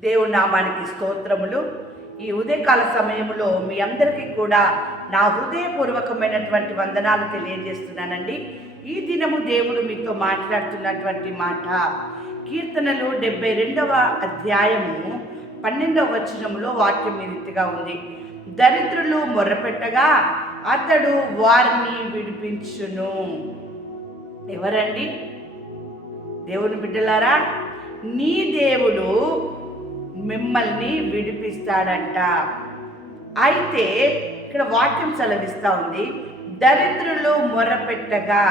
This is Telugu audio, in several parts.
దేవుడి నామానికి స్తోత్రములు. ఈ ఉదయకాల సమయంలో మీ అందరికీ కూడా నా హృదయపూర్వకమైనటువంటి వందనాలు తెలియజేస్తున్నానండి. ఈ దినము దేవుడు మీతో మాట్లాడుతున్నటువంటి మాట కీర్తనలు డెబ్బై రెండవ అధ్యాయము పన్నెండవ వచనంలో వాక్యం ఈ రీతిగా ఉంది. దరిద్రులు మొర్రపెట్టగా అతడు వారిని విడిపించును. ఎవరండి? దేవుని బిడ్డలారా నీ దేవుడు మిమ్మల్ని విడిపిస్తాడంట. అయితే ఇక్కడ వాక్యం సెలవిస్తూ ఉంది. దరిద్రులు మొరపెట్టగా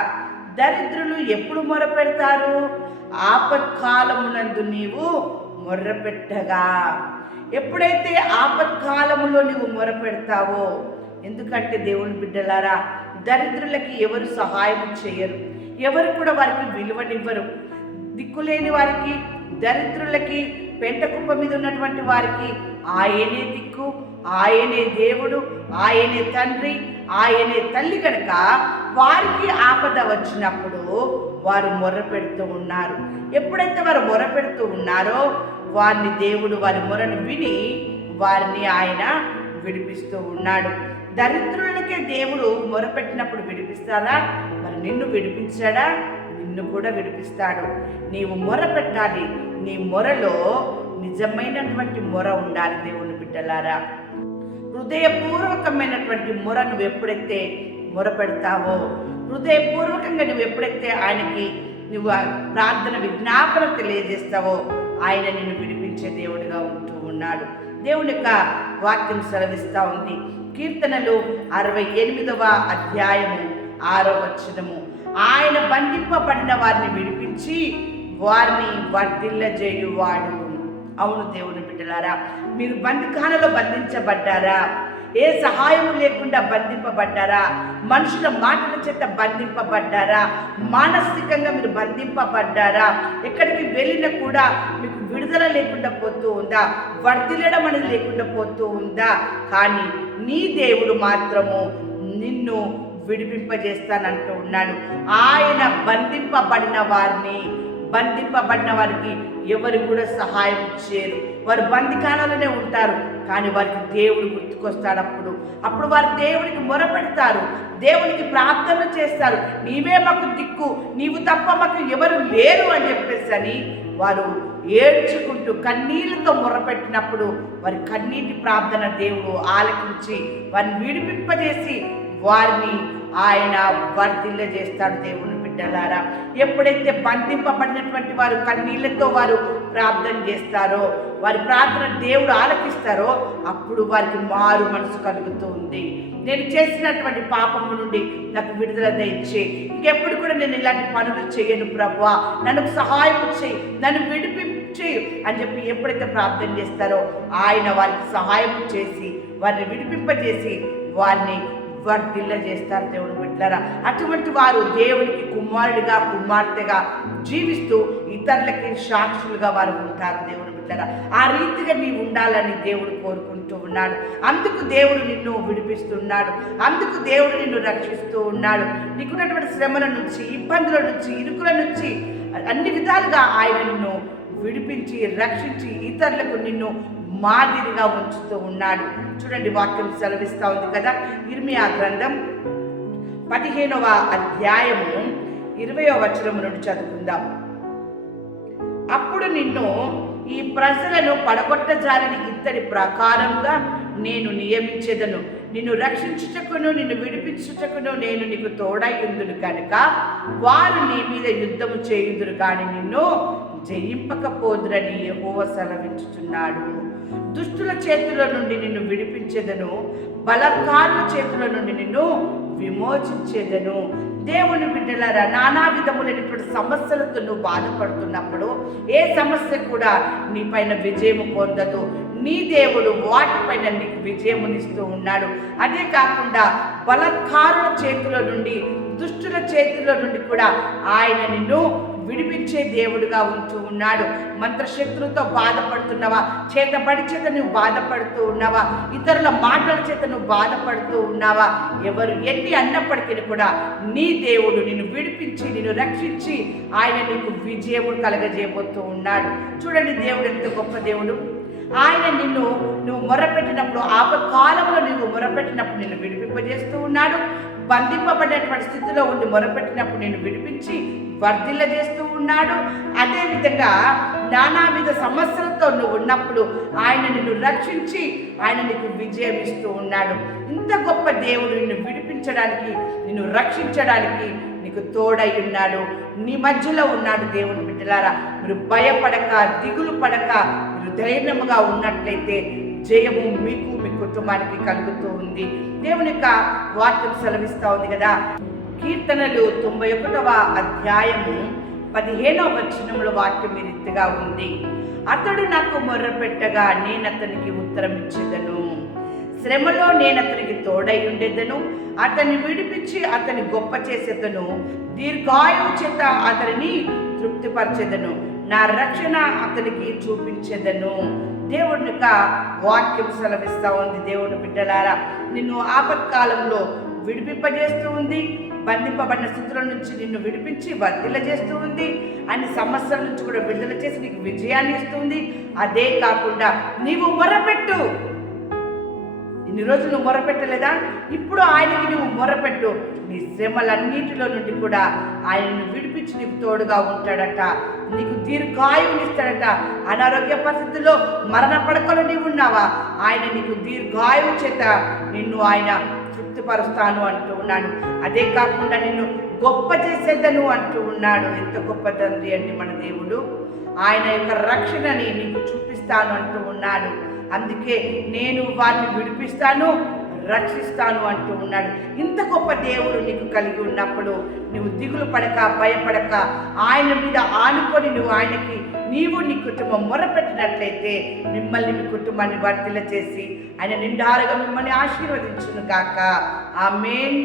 దరిద్రులు ఎప్పుడు మొరపెడతారు? ఆపత్కాలమునందు నీవు మొర్రపెట్టగా ఎప్పుడైతే ఆపత్కాలములో నీవు మొరపెడతావో ఎందుకంటే దేవుని బిడ్డలారా దరిద్రులకి ఎవరు సహాయం చేయరు. ఎవరు కూడా వారికి విలువనివ్వరు. దిక్కులేని వారికి దరిద్రులకి పెంట కుప్ప మీద ఉన్నటువంటి వారికి ఆయనే దిక్కు ఆయనే దేవుడు ఆయనే తండ్రి ఆయనే తల్లి కనుక వారికి ఆపద వచ్చినప్పుడు వారు మొర్ర పెడుతూ ఉన్నారు. ఎప్పుడైతే వారు మొర్ర పెడుతూ ఉన్నారో వారిని దేవుడు వారి మొరను విని వారిని ఆయన విడిపిస్తూ ఉన్నాడు. దరిద్రులకే దేవుడు మొరపెట్టినప్పుడు విడిపిస్తారా మరి నిన్ను విడిపించాడా? నిన్ను కూడా విడిపిస్తాడు. నీవు మొర పెట్టాలి. నీ మొరలో నిజమైనటువంటి మొర ఉండాలి దేవుని బిడ్డలారా. హృదయపూర్వకమైనటువంటి మొర నువ్వు ఎప్పుడైతే మొర పెడతావో హృదయపూర్వకంగా నువ్వు ఎప్పుడైతే ఆయనకి నువ్వు ప్రార్థన విజ్ఞాపన తెలియజేస్తావో ఆయన నిన్ను విడిపించే దేవుడిగా ఉంటూ ఉన్నాడు. దేవుని యొక్క వాక్యం సెలవిస్తూ ఉంది. కీర్తనలు అరవై ఎనిమిదవ అధ్యాయము ఆరో వచనము. ఆయన బంధింపబడిన వారిని విడిపించి వారిని వర్ధిల్లజేయువాడు. అవును దేవుని బిడ్డలారా మీరు బందిఖానలో బంధించబడ్డారా? ఏ సహాయం లేకుండా బంధింపబడ్డారా? మనుషుల మాటల చేత బంధింపబడ్డారా? మానసికంగా మీరు బంధింపబడ్డారా? ఎక్కడికి వెళ్ళినా కూడా మీకు విడుదల లేకుండా పోతూ ఉందా? వర్దిలడం అనేది లేకుండా పోతూ ఉందా? కానీ నీ దేవుడు మాత్రము నిన్ను విడిపింపజేస్తానంటూ ఉన్నాడు. ఆయన బంధింపబడిన వారిని బంధింపబడిన వారికి ఎవరు కూడా సహాయం చేయరు. వారు బందికానాలనే ఉంటారు కానీ వారికి దేవుడు గుర్తుకొస్తాడు అప్పుడు. అప్పుడు వారు దేవుడికి మొరపెడతారు దేవునికి ప్రార్థన చేస్తారు. నీవే మాకు దిక్కు నీవు తప్ప మాకు ఎవరు లేరు అని చెప్పేసి అని వారు ఏడ్చుకుంటూ కన్నీళ్ళతో మొరపెట్టినప్పుడు వారి కన్నీటి ప్రార్థన దేవుడు ఆలకించి వారిని విడిపింపజేసి వారిని ఆయన వర్తిల్ల చేస్తాడు దేవుని బిడ్డలారా ఎప్పుడైతే బంధింపబడినటువంటి వారు కన్నీళ్ళతో వారు ప్రార్థన చేస్తారో వారి ప్రార్థన దేవుడు ఆలకిస్తారో అప్పుడు వారికి మారు మనసు కలుగుతూ ఉంది. నేను చేసినటువంటి పాపము నుండి నాకు విడుదల దయచే. ఇంకెప్పుడు కూడా నేను ఇలాంటి పనులు చేయను ప్రభా నన్ను సహాయం చేయి. నన్ను విడిపించి అని చెప్పి ఎప్పుడైతే ప్రార్థన చేస్తారో ఆయన వారికి సహాయం చేసి వారిని విడిపింపజేసి వారిని వర్ధిల్ల చేస్తారు దేవుడు బిడ్డరా అటువంటి వారు దేవునికి కుమారుడిగా కుమార్తెగా జీవిస్తూ ఇతరులకి సాక్షులుగా వారు ఉంటారు దేవుడు బిడ్డరా ఆ రీతిగా నీవు ఉండాలని దేవుడు కోరుకుంటూ ఉన్నాడు. అందుకు దేవుడు నిన్ను విడిపిస్తున్నాడు. అందుకు దేవుడు నిన్ను రక్షిస్తూ ఉన్నాడు. నీకున్నటువంటి శ్రమల నుంచి ఇబ్బందుల నుంచి ఇరుకుల నుంచి అన్ని విధాలుగా ఆయన నిన్ను విడిపించి రక్షించి ఇతరులకు నిన్ను మాదిరిగా ఉంచుతూ ఉన్నాడు. చూడండి వాక్యం సెలవిస్తూ ఉంది కదా. ఇర్మియా గ్రంథం పదిహేనవ అధ్యాయము ఇరవయో వచనము నుండి చదువుకుందాం. అప్పుడు నిన్ను ఈ ప్రజలను పడగొట్టజాలని ఇత్తడి ప్రకారంగా నేను నియమించేదను. నిన్ను రక్షించుటకును నిన్ను విడిపించుటకును నేను నీకు తోడయ్యుందును కనుక వారు నీ మీద యుద్ధము చేయుదురు కానీ నిన్ను జయింపకపోదురని యహోవ సెలవించుచున్నాడు దుష్టుల చేతుల నుండి నిన్ను విడిపించేదను బలకారుల చేతుల నుండి నిన్ను విమోచించేదను. దేవుని బిడ్డలారా నానా విధములైనటువంటి సమస్యలతో నువ్వు బాధపడుతున్నప్పుడు ఏ సమస్య కూడా నీ పైన విజయం పొందదు. నీ దేవుడు వాటిపైన నీకు విజయమునిస్తూ ఉన్నాడు. అదే కాకుండా బలకారుల చేతుల నుండి దుష్టుల చేతుల నుండి కూడా ఆయన నిన్ను విడిపించే దేవుడుగా ఉంటూ ఉన్నాడు. మంత్రశక్తులతో బాధపడుతున్నావా? చేతబడి చేత నువ్వు బాధపడుతూ ఉన్నావా? ఇతరుల మాటల చేత నువ్వు బాధపడుతూ ఉన్నావా? ఎవరు ఎన్ని అన్నప్పటికీ కూడా నీ దేవుడు నిన్ను విడిపించి నిన్ను రక్షించి ఆయన నీకు విజయముడు కలగజేయబోతూ ఉన్నాడు. చూడండి దేవుడు ఎంత గొప్ప దేవుడు. ఆయన నిన్ను నువ్వు మొరపెట్టినప్పుడు ఆపత్కాలంలో నువ్వు మొరపెట్టినప్పుడు నిన్ను విడిపింపజేస్తూ ఉన్నాడు. బంధింపబడేటువంటి స్థితిలో ఉండి మొరపెట్టినప్పుడు నేను విడిపించి వర్ధిల్ల చేస్తూ ఉన్నాడు అదేవిధంగా నానావిధ సమస్యలతో నువ్వు ఉన్నప్పుడు ఆయన నిన్ను రక్షించి ఆయన నీకు విజయం ఇస్తూ ఉన్నాడు. ఇంత గొప్ప దేవుడు నిన్ను విడిపించడానికి నిన్ను రక్షించడానికి నీకు తోడై ఉన్నాడు. నీ మధ్యలో ఉన్నాడు దేవుని బిడ్డలారా. మీరు భయపడక దిగులు పడక మీరు ధైర్యముగా ఉన్నట్లయితే జయము మీకు మీ కుటుంబానికి కలుగుతూ ఉంది. దేవుని యొక్క వాక్యం సెలవిస్తూ ఉంది కదా. కీర్తనలు తొంభై ఒకటవ అధ్యాయము పదిహేనవ వచనముల వాక్యం ఈ రీతిగా ఉంది. అతడు నాకు మొర్ర పెట్టగా నేను అతనికి ఉత్తరం ఇచ్చేదను. శ్రమలో నేను అతనికి తోడై ఉండేదను. అతన్ని విడిపించి అతని గొప్ప చేసేదను. దీర్ఘాయువు చేత అతనిని తృప్తిపరచెదను. నా రక్షణ అతనికి చూపించేదను. దేవుని యొక్క వాక్యం సెలవిస్తూ ఉంది దేవుని బిడ్డలారా. నిన్ను ఆపత్కాలంలో విడిపింపజేస్తూ ఉంది. బంధింపబడిన స్థితుల నుంచి నిన్ను విడిపించి వర్ధిల్ల చేస్తూ ఉంది. అన్ని సమస్యల నుంచి కూడా విడుదల చేసి నీకు విజయాన్ని ఇస్తుంది. అదే కాకుండా నీవు మొరపెట్టు. ఇన్ని రోజులు నువ్వు మొరపెట్టలేదా? ఇప్పుడు ఆయనకి నువ్వు మొరపెట్టు. నీ శ్రమలన్నిటిలో నుండి కూడా ఆయనను విడిపించి నీకు తోడుగా ఉంటాడట. నీకు దీర్ఘాయువునిస్తాడట. అనారోగ్య పరిస్థితుల్లో మరణ పడకలు నీవు ఉన్నావా ఆయన నీకు దీర్ఘాయువు చేత నిన్ను ఆయన తృప్తిపరుస్తాను అంటూ ఉన్నాడు. అదే కాకుండా నిన్ను గొప్ప చేసేదను అంటూ ఉన్నాడు. ఎంత గొప్ప తండ్రి అండి మన దేవుడు. ఆయన యొక్క రక్షణని నీకు చూపిస్తాను అంటూ ఉన్నాడు. అందుకే నేను వారిని విడిపిస్తాను రక్షిస్తాను అంటూ ఉన్నాడు. ఇంత గొప్ప దేవుడు నీకు కలిగి ఉన్నప్పుడు నువ్వు దిగులు పడక భయపడక ఆయన మీద ఆనుకొని నువ్వు ఆయనకి నీవు నీ కుటుంబం మొరపెట్టినట్లయితే మిమ్మల్ని మీ కుటుంబాన్ని వర్తిల చేసి ఆయన నిండారుగా మిమ్మల్ని ఆశీర్వదించును కాక ఆమెన్.